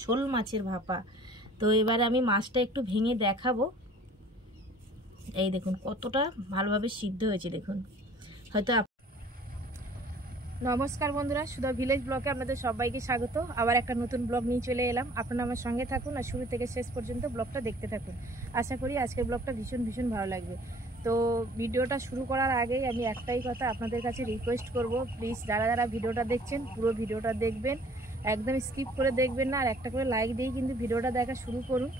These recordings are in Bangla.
শোল মাছের ভাপা। তো এবারে আমি মাছটা একটু ভেঙে দেখাবো। এই দেখুন কতটা ভালোভাবে সিদ্ধ হয়েছে দেখুন। হয়তো নমস্কার বন্ধুরা, সুধা ভিলেজ ব্লগে আপনাদের সবাইকে স্বাগত। আবার একটা নতুন ব্লগ নিয়ে চলে এলাম। আপনারা আমার সঙ্গে থাকুন আর শুরু থেকে শেষ পর্যন্ত ব্লগটা দেখতে থাকুন। আশা করি আজকের ব্লগটা ভীষণ ভালো লাগবে। তো ভিডিওটা শুরু করার আগেই আমি একটাই কথা আপনাদের কাছে রিকোয়েস্ট করব, প্লিজ যারা ভিডিওটা দেখছেন পুরো ভিডিওটা দেখবেন, একদম স্কিপ করে দেখবেন না, আর একটা করে লাইক দিয়ে কিন্তু ভিডিওটা দেখা শুরু করুন।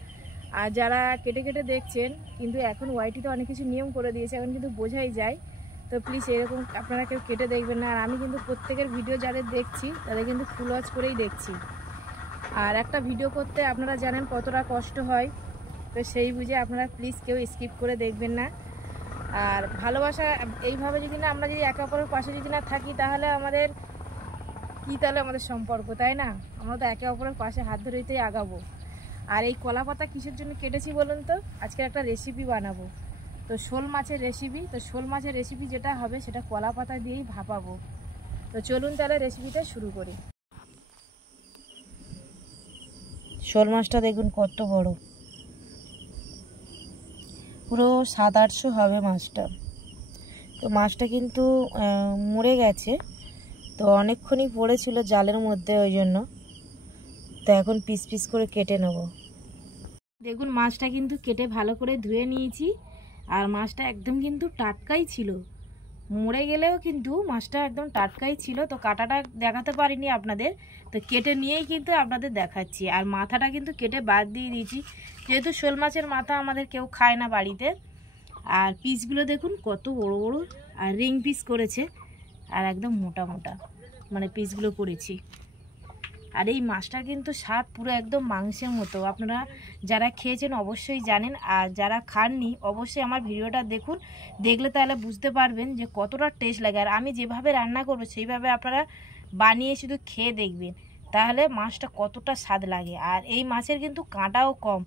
আর যারা কেটে কেটে দেখছেন, কিন্তু এখন ওয়াইটিতে অনেক কিছু নিয়ম করে দিয়েছে, এখন কিন্তু বোঝাই যায়। তো প্লিজ এরকম আপনারা কেউ কেটে দেখবেন না। আর আমি কিন্তু প্রত্যেকের ভিডিও যাদের দেখছি তাদের কিন্তু ফুল ওয়াচ করেই দেখছি। আর একটা ভিডিও করতে আপনারা জানেন কতটা কষ্ট হয়, তো সেই বুঝে আপনারা প্লিজ কেউ স্কিপ করে দেখবেন না। আর ভালোবাসা এইভাবে যদি না আমরা যদি একে অপরের পাশে যদি না থাকি, তাহলে আমাদের আমাদের সম্পর্ক, তাই না? আমরা তো একে অপরের পাশে হাত ধরেতেই আগাবো। আর এই কলা পাতা কিসের জন্য কেটেছি বলুন তো? আজকে একটা রেসিপি বানাবো, তো শোল মাছের রেসিপি। তো শোল মাছের রেসিপি যেটা হবে সেটা কলা পাতা দিয়েই ভাপাবো। তো চলুন তাহলে রেসিপিটা শুরু করি। শোল মাছটা দেখুন কত বড়, পুরো 700-800 হবে মাছটা। তো মাছটা কিন্তু মরে গেছে, তো অনেকক্ষণই পড়েছিল জালের মধ্যে, ওই জন্য। তো এখন পিস পিস করে কেটে নেব। দেখুন মাছটা কিন্তু কেটে ভালো করে ধুয়ে নিয়েছি। আর মাছটা একদম কিন্তু টাটকাই ছিল, মরে গেলেও কিন্তু মাছটা একদম টাটকাই ছিল। তো কাটাটা দেখাতে পারিনি আপনাদের, তো কেটে নিয়েই কিন্তু আপনাদের দেখাচ্ছি। আর মাথাটা কিন্তু কেটে বাদ দিয়ে দিয়েছি, যেহেতু শোল মাছের মাথা আমাদের কেউ খায় না বাড়িতে। আর পিসগুলো দেখুন কত বড় বড়, আর রিং পিস করেছে, আর একদম মোটা মোটা মানে পিসগুলো করেছি। আর এই মাছটার কিন্তু স্বাদ পুরো একদম মাংসের মতো। আপনারা যারা খেয়েছেন অবশ্যই জানেন, আর যারা খাননি অবশ্যই আমার ভিডিওটা দেখুন, দেখলে তাহলে বুঝতে পারবেন যে কতটা টেস্ট লাগে। আর আমি যেভাবে রান্না করবো সেইভাবে আপনারা বানিয়ে শুধু খেয়ে দেখবেন, তাহলে মাছটা কতটা স্বাদ লাগে। আর এই মাছের কিন্তু কাঁটাও কম,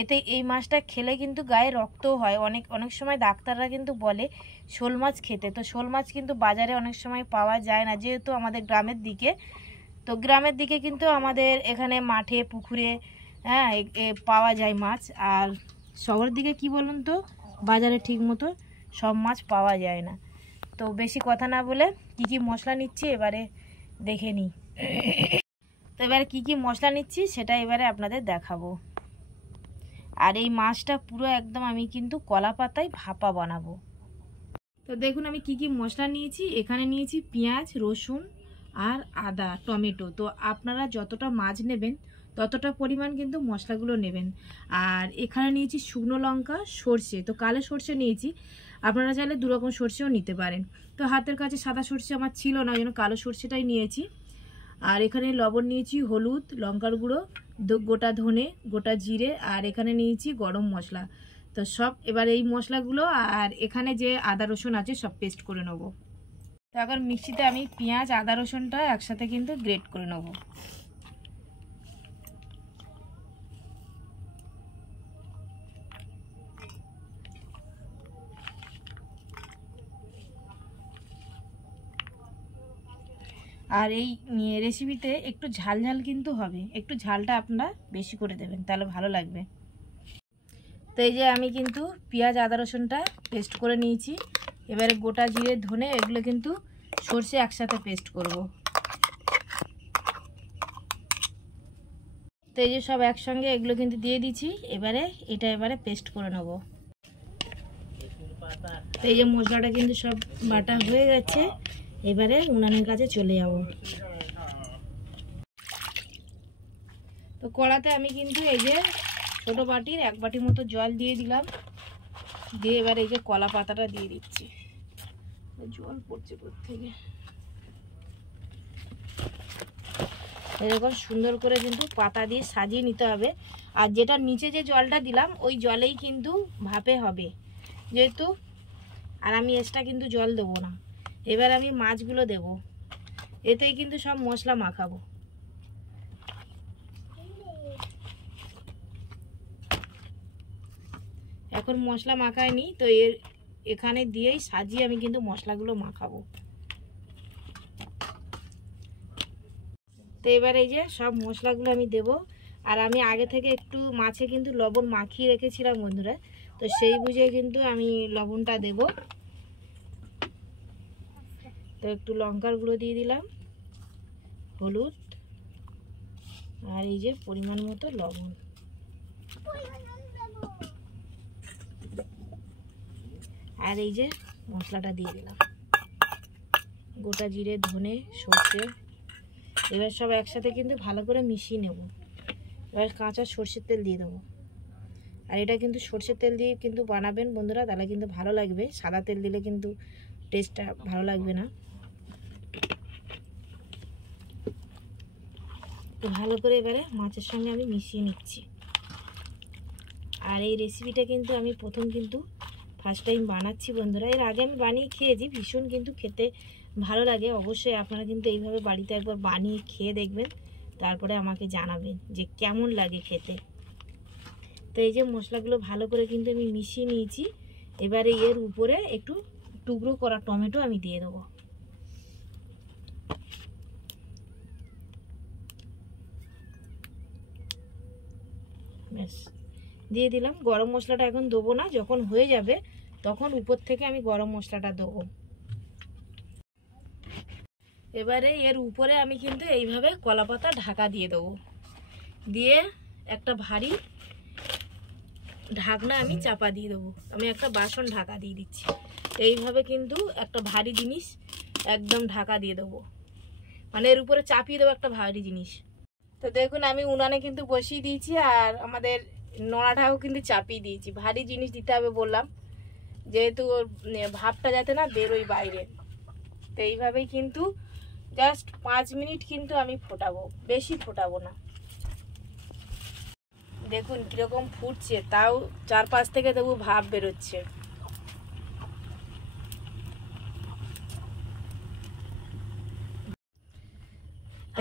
এতে এই মাছটা খেলে কিন্তু গায়ে রক্তও হয়। অনেক সময় ডাক্তাররা কিন্তু বলে শোল মাছ খেতে। তো শোল মাছ কিন্তু বাজারে অনেক সময় পাওয়া যায় না, যেহেতু আমাদের গ্রামের দিকে। তো গ্রামের দিকে কিন্তু আমাদের এখানে মাঠে পুকুরে পাওয়া যায় মাছ। আর শহরের দিকে কি বলুন তো, বাজারে ঠিক মতো সব মাছ পাওয়া যায় না। তো বেশি কথা না বলে কি মশলা নিচ্ছি এবারে দেখে নিই। তো এবারে কি মশলা নিচ্ছি সেটা এবারে আপনাদের দেখাবো। আর এই মাছটা পুরো একদম আমি কিন্তু কলা পাতায় ভাপা বানাবো। তো দেখুন আমি কি মশলা নিয়েছি। এখানে নিয়েছি পেঁয়াজ, রসুন আর আদা, টমেটো। তো আপনারা যতটা মাছ নেবেন ততটা পরিমাণ কিন্তু মশলাগুলো নেবেন। আর এখানে নিয়েছি শুকনো লঙ্কা, সর্ষে। তো কালো সর্ষে নিয়েছি, আপনারা চাইলে দুরকম সর্ষেও নিতে পারেন। তো হাতের কাছে সাদা সর্ষে আমার ছিল না, ওই জন্য কালো সর্ষেটাই নিয়েছি। আর এখানে লবণ নিয়েছি, হলুদ, লঙ্কার গুঁড়ো, গোটা ধনে, গোটা জিরে, আর এখানে নিয়েছি গরম মশলা। তো সব এবার এই মশলাগুলো আর এখানে যে আদা রসুন আছে সব পেস্ট করে নেব। তো এখন মিক্সিতে আমি পেঁয়াজ, আদা, রসুনটা একসাথে কিন্তু গ্রেট করে নেব। আর এই রেসিপিতে একটু ঝাল কিন্তু হবে, একটু ঝালটা আপনারা বেশি করে দেবেন, তাহলে ভালো লাগবে। তো এই যে আমি কিন্তু পেঁয়াজ, আদা, রসুনটা পেস্ট করে নিয়েছি। এবারে গোটা জিরে, ধনে এগুলো কিন্তু সর্ষে একসাথে পেস্ট করব। তো এই যে সব একসঙ্গে এগুলো কিন্তু দিয়ে দিচ্ছি। এবারে পেস্ট করে নেব। তো এই যে মশলাটা কিন্তু সব বাটা হয়ে গেছে, এবারে উনানের কাছে চলে যাব। তো কড়াতে আমি কিন্তু এই যে ছোটো বাটির 1 বাটি মতো জল দিয়ে দিলাম, দিয়ে এবার এই যে কলা পাতাটা দিয়ে দিচ্ছি। জল পড়ছে কোত্থেকে। এরকম সুন্দর করে কিন্তু পাতা দিয়ে সাজিয়ে নিতে হবে। আর যেটা নিচে যে জলটা দিলাম ওই জলেই কিন্তু ভাপে হবে যেহেতু, আর আমি এক্সট্রা কিন্তু জল দেবো না। এবার আমি মাছগুলো দেব, এতেই কিন্তু সব মশলা মাখাবো। এখন মশলা মাখায়নি, তো এখানে দিয়েই সাজিয়ে আমি কিন্তু মশলাগুলো মাখাবো। তো এবার এই যে সব মশলাগুলো আমি দেব। আর আমি আগে থেকে একটু মাছে কিন্তু লবণ মাখিয়ে রেখেছিলাম বন্ধুরা, তো সেই বুঝে কিন্তু আমি লবণটা দেব। তো একটু লঙ্কার গুঁড়ো দিয়ে দিলাম, হলুদ, আর এই যে পরিমাণ মতো লবণ। আর এই যে মশলাটা দিয়ে দিলাম, গোটা জিরে, ধনে, সর্ষে। এবার সব একসাথে কিন্তু ভালো করে মিশিয়ে নেব। এবার কাঁচা সর্ষের তেল দিয়ে দেবো। আর এটা কিন্তু সর্ষের তেল দিয়ে কিন্তু বানাবেন বন্ধুরা, তাহলে কিন্তু ভালো লাগবে। সাদা তেল দিলে কিন্তু টেস্টটা ভালো লাগবে না। তো ভালো করে এবারে মাছের সঙ্গে আমি মিশিয়ে নিচ্ছি। আর এই রেসিপিটা কিন্তু আমি প্রথম কিন্তু ফার্স্ট টাইম বানাচ্ছি বন্ধুরা। এর আগে আমি বানিয়ে খেয়েছি, ভীষণ কিন্তু খেতে ভালো লাগে। অবশ্যই আপনারা কিন্তু এইভাবে বাড়িতে একবার বানিয়ে খেয়ে দেখবেন, তারপরে আমাকে জানাবেন যে কেমন লাগে খেতে। তো এই যে মশলাগুলো ভালো করে কিন্তু আমি মিশিয়ে নিয়েছি। এবারে এর উপরে একটু টুকরো করা টমেটো আমি দিয়ে দেবো। ব্যাস, দিয়ে দিলাম। গরম মশলাটা এখন দেবো না, যখন হয়ে যাবে তখন উপর থেকে আমি গরম মশলাটা দেবো। এবারে এর উপরে আমি কিন্তু এইভাবে কলাপাতা ঢাকা দিয়ে দেবো। দিয়ে একটা ভারী ঢাকনা আমি চাপা দিয়ে দেবো। আমি একটা বাসন ঢাকা দিয়ে দিচ্ছি। এইভাবে কিন্তু একটা ভারী জিনিস একদম ঢাকা দিয়ে দেবো, মানে এর উপরে চাপিয়ে দেবো একটা ভারী জিনিস। তো দেখুন আমি উনানে কিন্তু বসিয়ে দিয়েছি, আর আমাদের নোড়াটাও কিন্তু চাপিয়ে দিয়েছি। ভারী জিনিস দিতে হবে বললাম, যেহেতু ওর ভাবটা যাতে না বেরোয় বাইরে। তো এইভাবেই কিন্তু জাস্ট 5 মিনিট কিন্তু আমি ফোটাবো, বেশি ফোটাবো না। দেখুন কিরকম ফুটছে, তাও 4-5 থেকে তবু ভাব বেরোচ্ছে।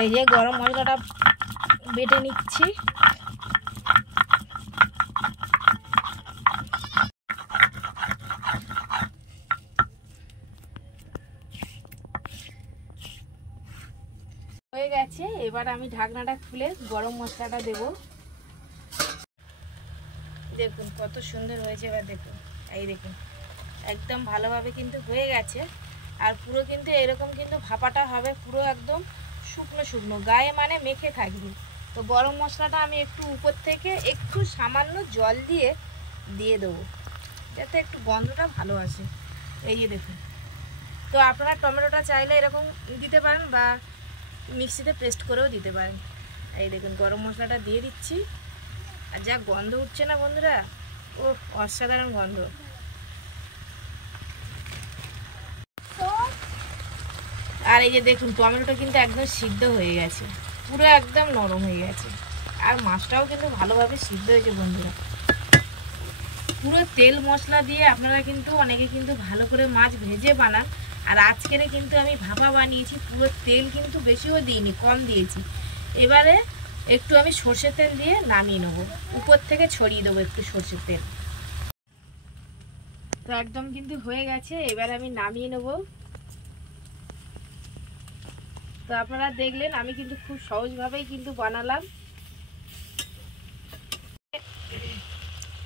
এই যে গরম মশলাটা বেটে নিচ্ছি। হয়ে গেছে। এবার আমি ঢাকনাটা খুলে গরম মশলাটা দেব। দেখুন কত সুন্দর হয়েছে। এবার দেখুন, এই দেখুন একদম ভালোভাবে কিন্তু হয়ে গেছে। আর পুরো কিন্তু এরকম কিন্তু ভাপাটা হবে, পুরো একদম শুকনো শুকনো, গায়ে মানে মেখে থাকবে। তো গরম মশলাটা আমি একটু উপর থেকে একটু সামান্য জল দিয়ে দেবো, যাতে একটু গন্ধটা ভালো আসে। এই যে দেখুন। তো আপনারা টমেটোটা চাইলে এরকম দিতে পারেন, বা মিক্সিতে পেস্ট করেও দিতে পারেন। এই দেখুন গরম মশলাটা দিয়ে দিচ্ছি। আর যা গন্ধ উঠছে না বন্ধুরা, ও অসাধারণ গন্ধ। আর এই যে দেখুন টমেটোটা কিন্তু একদম সিদ্ধ হয়ে গেছে, পুরো একদম নরম হয়ে গেছে। আর মাছটাও কিন্তু ভালোভাবে সিদ্ধ হয়েছে বন্ধুরা। পুরো তেল মশলা দিয়ে আপনারা কিন্তু অনেকে কিন্তু ভালো করে মাছ ভেজে বানান, আর আজকের কিন্তু আমি ভাপা বানিয়েছি। পুরো তেল কিন্তু বেশিও দিইনি, কম দিয়েছি। এবারে একটু আমি সর্ষের তেল দিয়ে নামিয়ে নেবো, উপর থেকে ছড়িয়ে দেবো একটু সর্ষের তেল। তো একদম কিন্তু হয়ে গেছে, এবার আমি নামিয়ে নেব। তো আপনারা দেখলেন আমি কিন্তু খুব সহজভাবেই কিন্তু বানালাম।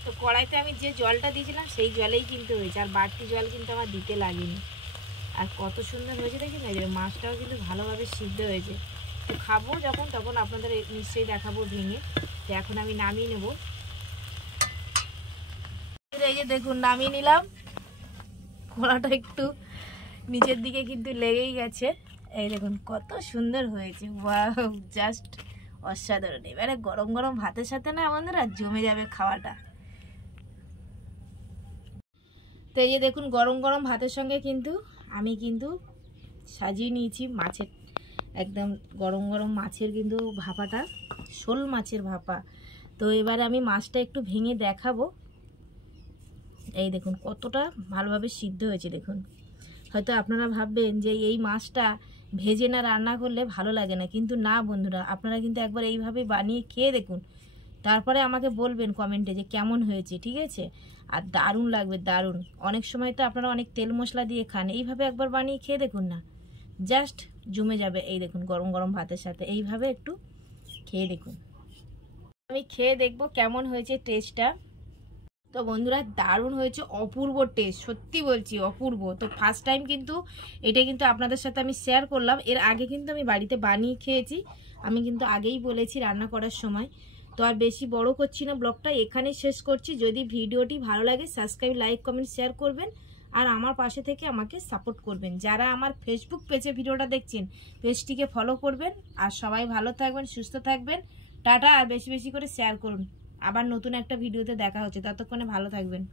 তো কড়াইতে আমি যে জলটা দিয়েছিলাম সেই জলেই কিন্তু হয়েছে, আর বাড়তি জল কিন্তু আমার দিতে লাগেনি। আর কত সুন্দর হয়েছে দেখুন। এই যে মাছটাও কিন্তু ভালোভাবে সিদ্ধ হয়েছে। তো খাবো যখন তখন আপনাদের নিশ্চয়ই দেখাবো ভেঙে। তো এখন আমি নামিয়ে নেব। এই যে দেখুন নামিয়ে নিলাম। কড়াটা একটু নিচের দিকে কিন্তু লেগেই গেছে। এই দেখুন কত সুন্দর হয়েছে, ওয়াও জাস্ট অসাধারণ। এবারে গরম গরম ভাতের সাথে না বন্ধুরা জমে যাবে খাওয়াটা। তো এই যে দেখুন গরম গরম ভাতের সঙ্গে কিন্তু আমি কিন্তু সাজিয়ে নিয়েছি মাছের, একদম গরম গরম মাছের কিন্তু ভাপাটা, শোল মাছের ভাপা। তো এবারে আমি মাছটা একটু ভেঙে দেখাবো। এই দেখুন কতটা ভালোভাবে সিদ্ধ হয়েছে। দেখুন হয়তো আপনারা ভাববেন যে এই মাছটা ভেজে না রান্না করলে ভালো লাগে না, কিন্তু না বন্ধুরা, আপনারা কিন্তু একবার এইভাবে বানিয়ে খেয়ে দেখুন, তারপরে আমাকে বলবেন কমেন্টে যে কেমন হয়েছে, ঠিক আছে? আর দারুণ লাগবে, দারুণ। অনেক সময় তো আপনারা অনেক তেল মশলা দিয়ে খান, এইভাবে একবার বানিয়ে খেয়ে দেখুন না, জাস্ট জমে যাবে। এই দেখুন গরম গরম ভাতের সাথে এইভাবে একটু খেয়ে দেখুন। আমি খেয়ে দেখবো কেমন হয়েছে টেস্টটা। তো বন্ধুরা দারুণ হয়েছে, অপূর্ব টেস্ট, সত্যি বলছি অপূর্ব। তো ফার্স্ট টাইম কিন্তু এটা কিন্তু আপনাদের সাথে আমি শেয়ার করলাম। এর আগে কিন্তু আমি বাড়িতে বানিয়ে খেয়েছি, আমি কিন্তু আগেই বলেছি রান্না করার সময়। তো আর বেশি বড় করছি না, ব্লগটা এখানেই শেষ করছি। যদি ভিডিওটি ভালো লাগে সাবস্ক্রাইব, লাইক, কমেন্ট, শেয়ার করবেন আর আমার পাশে থেকে আমাকে সাপোর্ট করবেন। যারা আমার ফেসবুক পেজে ভিডিওটা দেখছেন পেজটিকে ফলো করবেন। আর সবাই ভালো থাকবেন, সুস্থ থাকবেন, টাটা। আর বেশি বেশি করে শেয়ার করুন। আবার নতুন একটা ভিডিওতে দেখা হচ্ছে, ততক্ষণে ভালো থাকবেন।